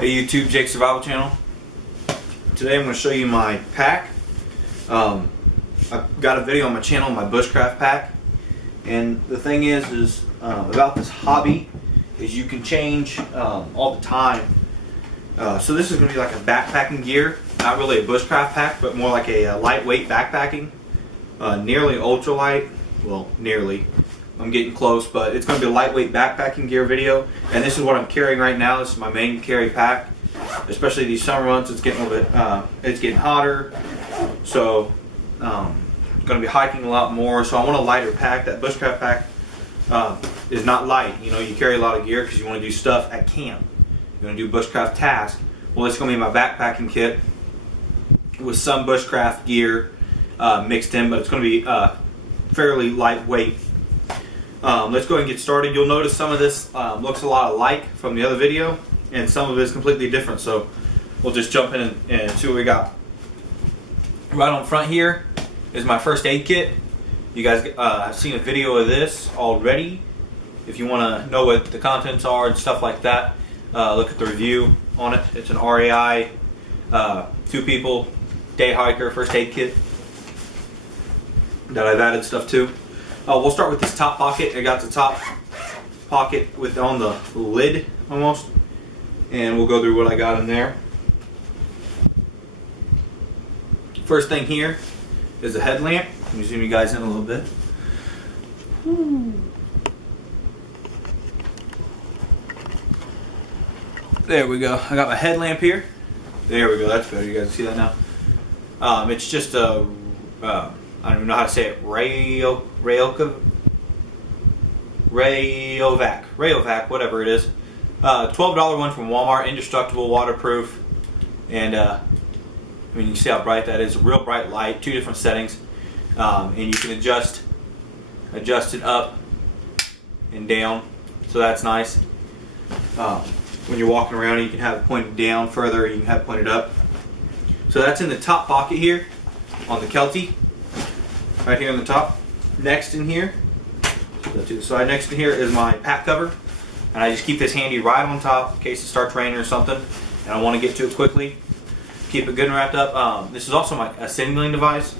Hey YouTube, Jake Survival Channel. Today I'm going to show you my pack. I've got a video on my channel, my bushcraft pack. And the thing is about this hobby is you can change all the time. So this is going to be like a backpacking gear, not really a bushcraft pack, but more like a lightweight backpacking. Nearly ultralight, well, nearly. I'm getting close, but it's going to be a lightweight backpacking gear video. And this is what I'm carrying right now. This is my main carry pack. Especially these summer months, it's getting a little bit, it's getting hotter. So, I'm going to be hiking a lot more. So I want a lighter pack. That bushcraft pack is not light. You know, you carry a lot of gear because you want to do stuff at camp. You want to do bushcraft tasks. Well, it's going to be my backpacking kit with some bushcraft gear mixed in, but it's going to be fairly lightweight. Let's go ahead and get started. You'll notice some of this looks a lot alike from the other video, and some of it is completely different. So we'll just jump in and see what we got. Right on front here is my first aid kit. You guys have seen a video of this already. If you want to know what the contents are and stuff like that, look at the review on it. It's an REI 2 people day hiker first aid kit that I've added stuff to. We'll start with this top pocket. I got the top pocket with on the lid almost, and we'll go through what I got in there. First thing here is a headlamp. Let me zoom you guys in a little bit. There we go. I got my headlamp here. There we go. That's better. You guys see that now? It's just a I don't even know how to say it. Rayovac, whatever it is. $12 one from Walmart, indestructible, waterproof, and I mean, you see how bright that is. A real bright light, 2 different settings, and you can adjust it up and down, so that's nice. When you're walking around, you can have it pointed down further, you can have it pointed up. So that's in the top pocket here on the Kelty. Right here on the top. Next in here, go to the side. Next in here is my pack cover, and I just keep this handy right on top in case it starts raining or something, and I want to get to it quickly. Keep it good and wrapped up. This is also a signaling device.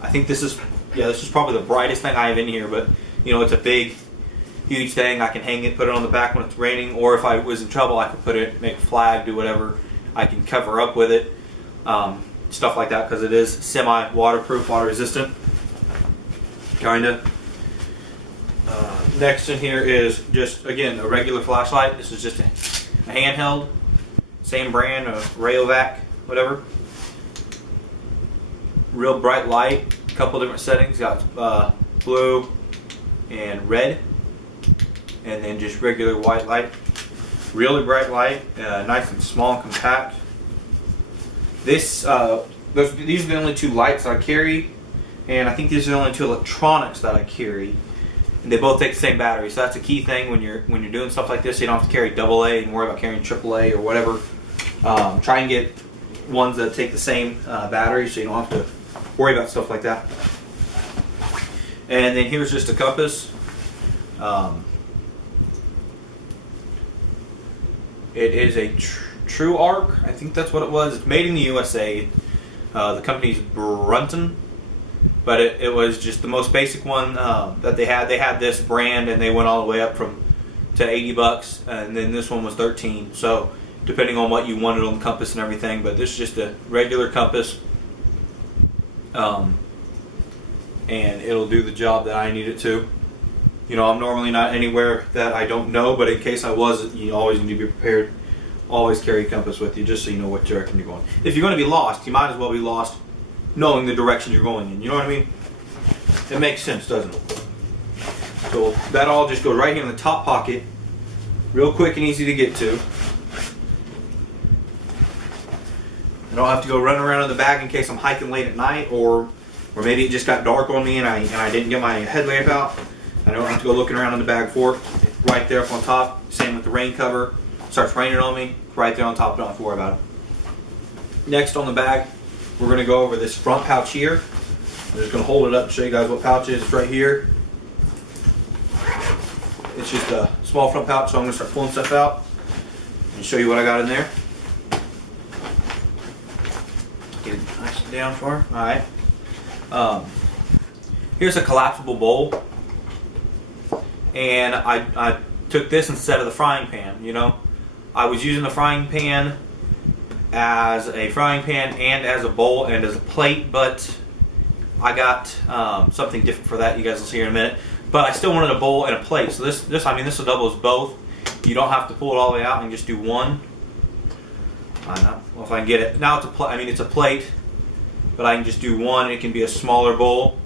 I think this is probably the brightest thing I have in here, but you know, it's a big, huge thing. I can hang it, put it on the back when it's raining, or if I was in trouble, I could put it, make a flag, do whatever. I can cover up with it, stuff like that, because it is semi-waterproof, water-resistant. Kinda. Next in here is just, again, a regular flashlight. This is just a handheld, same brand of Rayovac, whatever. Real bright light, a couple different settings. Got blue and red, and then just regular white light. Really bright light, nice and small and compact. These are the only 2 lights I carry. And I think these are the only 2 electronics that I carry, and they both take the same battery. So that's a key thing when you're doing stuff like this. You don't have to carry AA and worry about carrying AAA or whatever. Try and get ones that take the same battery, so you don't have to worry about stuff like that. And then here's just a compass. It is a True Arc. I think that's what it was. It's made in the USA. The company's Brunton. But it was just the most basic one that they had. They had this brand, and they went all the way up to $80, and then this one was $13. So depending on what you wanted on the compass and everything, but this is just a regular compass, and it'll do the job that I need it to. You know, I'm normally not anywhere that I don't know, but in case I was, you always need to be prepared. Always carry a compass with you, just so you know what direction you're going. If you're going to be lost, you might as well be lost knowing the direction you're going in. You know what I mean? It makes sense, doesn't it? So that all just goes right here in the top pocket, real quick and easy to get to. I don't have to go running around in the bag in case I'm hiking late at night, or maybe it just got dark on me and I didn't get my headlamp out. I don't have to go looking around in the bag for it. Right there up on top. Same with the rain cover. Starts raining on me, right there on top. Don't have to worry about it. Next on the bag, we're going to go over this front pouch here. I'm just going to hold it up and show you guys what pouch is. It's right here. It's just a small front pouch, so I'm going to start pulling stuff out and show you what I got in there. down for her. All right. Here's a collapsible bowl, and I took this instead of the frying pan. You know, I was using the frying pan as a frying pan and as a bowl and as a plate, but I got something different for that. You guys will see here in a minute. But I still wanted a bowl and a plate. So this will double as both. You don't have to pull it all the way out and just do one. Well, if I can get it now, it's a plate, but I can just do one. It can be a smaller bowl,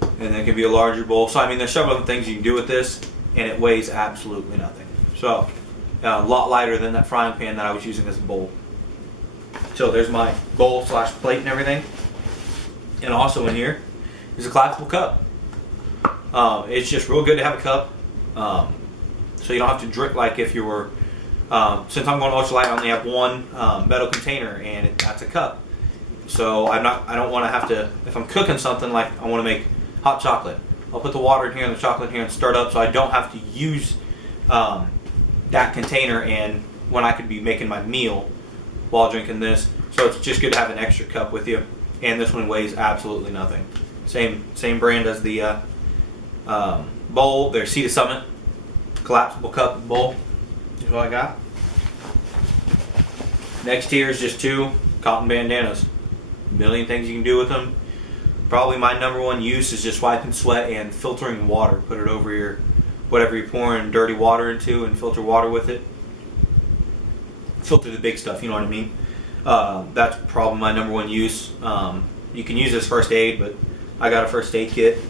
and then it can be a larger bowl. So there's several other things you can do with this, and it weighs absolutely nothing. So a lot lighter than that frying pan that I was using as a bowl. So there's my bowl / plate and everything. And also in here is a collapsible cup. It's just real good to have a cup, so you don't have to drink like if you were. Since I'm going ultralight, I only have one metal container, and that's a cup. So I don't want to have to. If I'm cooking something like I want to make hot chocolate, I'll put the water in here and the chocolate in here and stir it up, so I don't have to use that container. And when I could be making my meal while drinking this, so it's just good to have an extra cup with you. And this one weighs absolutely nothing. Same brand as the bowl. There's Sea to Summit collapsible cup bowl. Is what I got. Next here is just 2 cotton bandanas. A million things you can do with them. Probably my #1 use is just wiping sweat and filtering water. Put it over your whatever you're pouring dirty water into and filter water with it. Filter the big stuff, you know what I mean? That's probably my #1 use. You can use this first aid, but I got a first aid kit.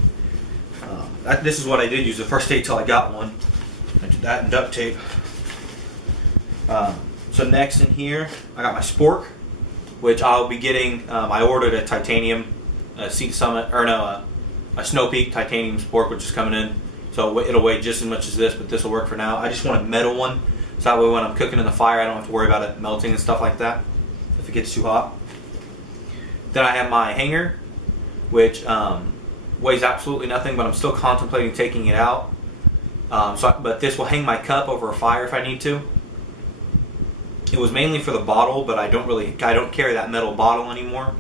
This is what I did use, the first aid till I got one. I did that and duct tape. So next in here, I got my spork, which I'll be getting. I ordered a titanium, Sea Summit, or no, a Snow Peak titanium spork, which is coming in. So it'll weigh just as much as this, but this will work for now. I just want a metal one, so that way when I'm cooking in the fire, I don't have to worry about it melting and stuff like that if it gets too hot. Then I have my hanger, which weighs absolutely nothing, but I'm still contemplating taking it out. But this will hang my cup over a fire if I need to. It was mainly for the bottle, but I don't carry that metal bottle anymore,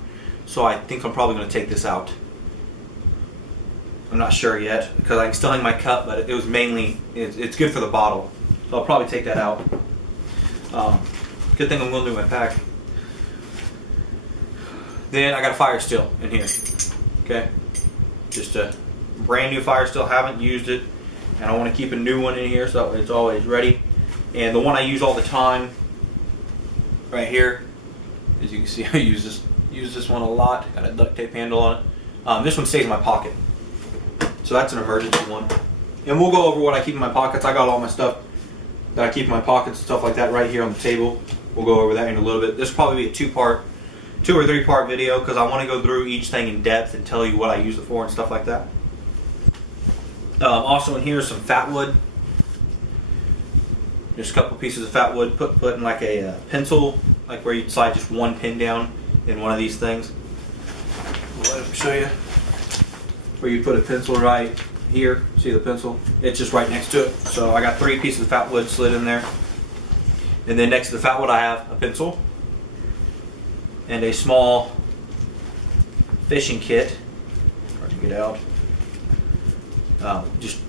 so I think I'm probably going to take this out. I'm not sure yet because I can still hang my cup, but it was mainly it's good for the bottle, so I'll probably take that out. Good thing I'm going to do my pack. Then I got a fire still in here. Okay, just a brand new fire still. Haven't used it, and I want to keep a new one in here so it's always ready. And the one I use all the time, right here, as you can see, I use this one a lot. Got a duct tape handle on it. This one stays in my pocket, so that's an emergency one. And we'll go over what I keep in my pockets. I got all my stuff that I keep in my pockets, stuff like that, right here on the table. We'll go over that in a little bit. This will probably be a 2 or 3 part video because I want to go through each thing in depth and tell you what I use it for and stuff like that. Also in here is some fat wood. Just a couple pieces of fat wood put in like a pencil, like where you slide just one pin down in one of these things. Let me show you. Where you put a pencil right here. See the pencil? It's just right next to it. So I got 3 pieces of fat wood slid in there. And then next to the fat wood I have a pencil and a small fishing kit. Hard to get out. Just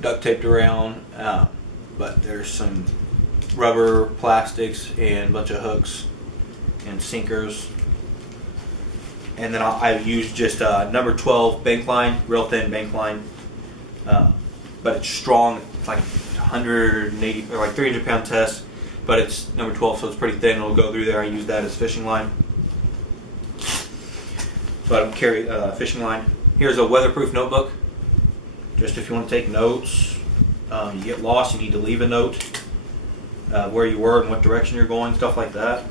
duct taped around. But there's some rubber, plastics, and a bunch of hooks and sinkers. And then I use just number 12 bank line, real thin bank line. But it's strong. It's like 180 or like 300 pound test. But it's number 12, so it's pretty thin. It'll go through there. I use that as fishing line. So I don't carry fishing line. Here's a weatherproof notebook. Just if you want to take notes. You get lost, you need to leave a note. Where you were and what direction you're going, stuff like that.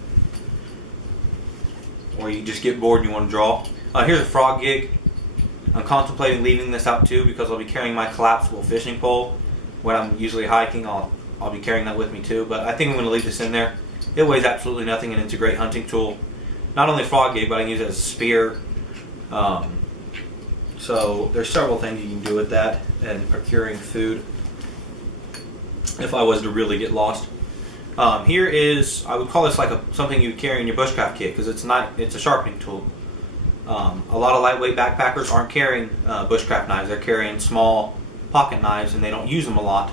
Or you just get bored and you want to draw. Here's a frog gig. I'm contemplating leaving this out too because I'll be carrying my collapsible fishing pole. When I'm usually hiking, I'll be carrying that with me too. But I think I'm going to leave this in there. It weighs absolutely nothing and it's a great hunting tool. Not only a frog gig, but I can use it as a spear. So there's several things you can do with that and procuring food if I was to really get lost. Here is, I would call this like something you would carry in your bushcraft kit, because it's a sharpening tool. A lot of lightweight backpackers aren't carrying bushcraft knives. They're carrying small pocket knives, and they don't use them a lot.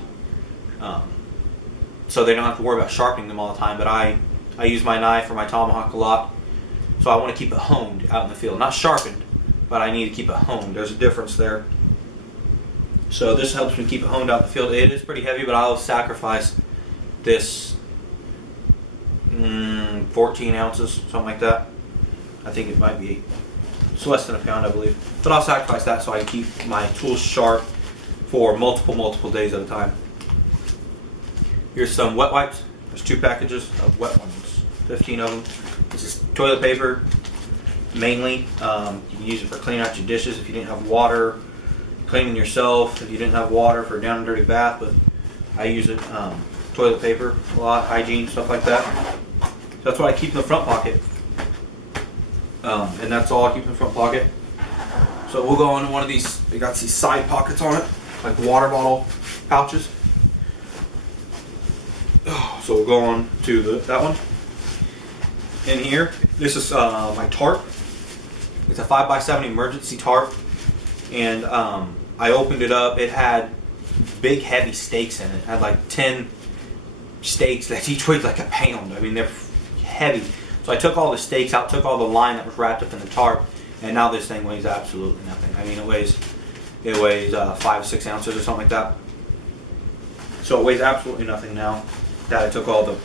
So they don't have to worry about sharpening them all the time. But I use my knife for my tomahawk a lot, so I want to keep it honed out in the field. Not sharpened, but I need to keep it honed. There's a difference there. So this helps me keep it honed out in the field. It is pretty heavy, but I'll sacrifice this 14 ounces, something like that. I think it might be, it's less than a pound, I believe. But I'll sacrifice that so I can keep my tools sharp for multiple days at a time. Here's some wet wipes. There's 2 packages of wet ones, 15 of them. This is toilet paper, mainly. You can use it for cleaning out your dishes if you didn't have water, cleaning yourself if you didn't have water for a down and dirty bath. But I use it, toilet paper a lot, hygiene, stuff like that. So that's what I keep in the front pocket. And that's all I keep in the front pocket. So we'll go into one of these, they got these side pockets on it, like water bottle pouches. So we'll go on to that one. In here, this is my tarp. It's a 5x7 emergency tarp. And I opened it up, it had big heavy stakes in it. It had like 10 stakes that each weighed like a pound. I mean, they're heavy. So I took all the stakes out, took all the line that was wrapped up in the tarp, and now this thing weighs absolutely nothing. I mean, it weighs 5 6 ounces or something like that. So it weighs absolutely nothing now that I took all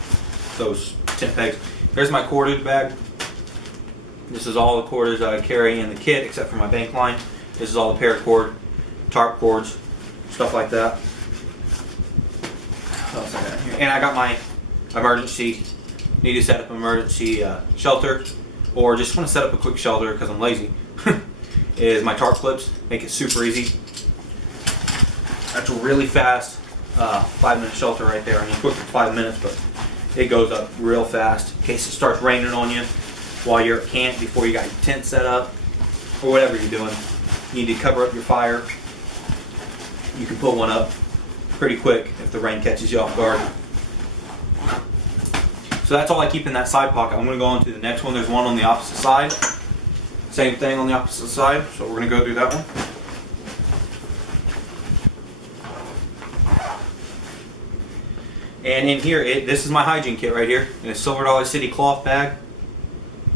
those tent pegs. Here's my cordage bag. This is all the cordage that I carry in the kit except for my bank line. This is all the paracord, tarp cords, stuff like that. What else I got here? And I got my emergency, need to set up an emergency shelter, or just want to set up a quick shelter because I'm lazy, is my tarp clips. Make it super easy. That's a really fast 5-minute shelter right there. I mean, quick for 5 minutes, but it goes up real fast in case it starts raining on you while you're at camp before you got your tent set up, or whatever you're doing. You need to cover up your fire. You can put one up pretty quick if the rain catches you off guard. So that's all I keep in that side pocket. I'm going to go on to the next one. There's one on the opposite side. Same thing on the opposite side. So we're going to go through that one. And in here, this is my hygiene kit right here. In a Silver Dollar City cloth bag.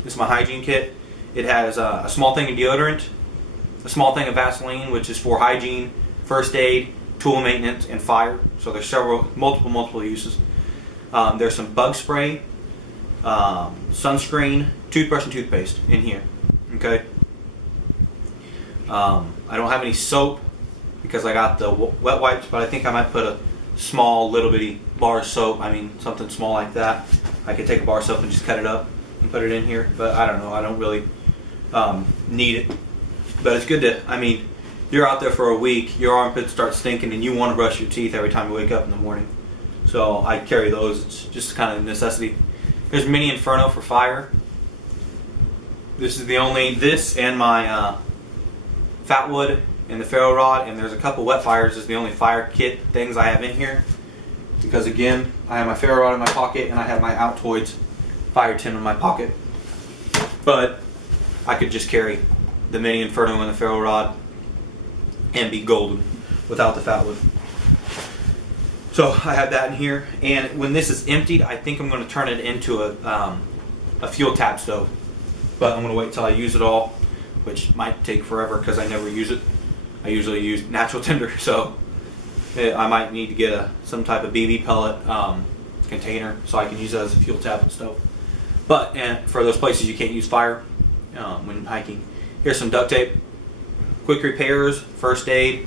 This is my hygiene kit. It has a small thing of deodorant, a small thing of Vaseline, which is for hygiene, first aid, tool maintenance, and fire. So there's multiple uses. There's some bug spray, sunscreen, toothbrush, and toothpaste in here. Okay. I don't have any soap because I got the wet wipes, but I think I might put a small little bitty bar of soap. I mean, something small like that. I could take a bar of soap and just cut it up and put it in here, but I don't know. I don't really need it. But it's good to, I mean, you're out there for a week, your armpits start stinking, and you want to brush your teeth every time you wake up in the morning. So I carry those. It's just kind of a necessity. There's Mini Inferno for fire. This is the only, this and my fat wood and the ferro rod, and there's a couple wet fires. This is the only fire kit things I have in here. Because again, I have my ferro rod in my pocket and I have my Altoids fire tin in my pocket. But I could just carry the Mini Inferno and the ferro rod and be golden without the fat wood. So I have that in here, and when this is emptied, I think I'm going to turn it into a fuel tap stove. But I'm going to wait until I use it all, which might take forever because I never use it. I usually use natural tinder, so I might need to get some type of BB pellet container so I can use it as a fuel tap stove. But for those places you can't use fire when hiking, here's some duct tape. Quick repairs, first aid,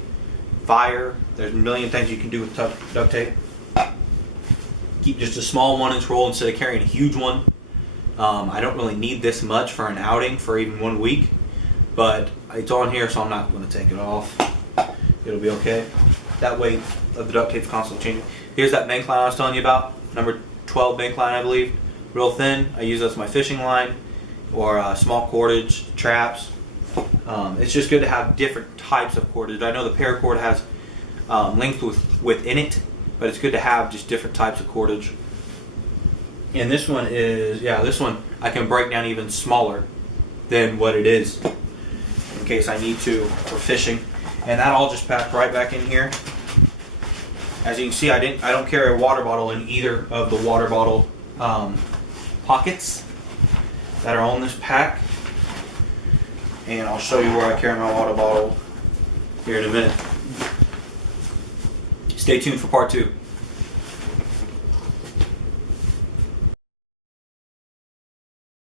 fire. There's a million things you can do with duct tape. Keep just a small 1-inch roll instead of carrying a huge one. I don't really need this much for an outing for even 1 week, but it's on here, so I'm not going to take it off. It'll be okay. That weight of the duct tape is constantly changing. Here's that bank line I was telling you about, number 12 bank line, I believe. Real thin. I use that as my fishing line or small cordage, traps. It's just good to have different types of cordage. I know the paracord has length within it, but it's good to have just different types of cordage. And this one is, yeah, this one I can break down even smaller than what it is in case I need to for fishing. And that all just packed right back in here. As you can see, I don't carry a water bottle in either of the water bottle pockets that are on this pack. And I'll show you where I carry my water bottle here in a minute. Stay tuned for part 2.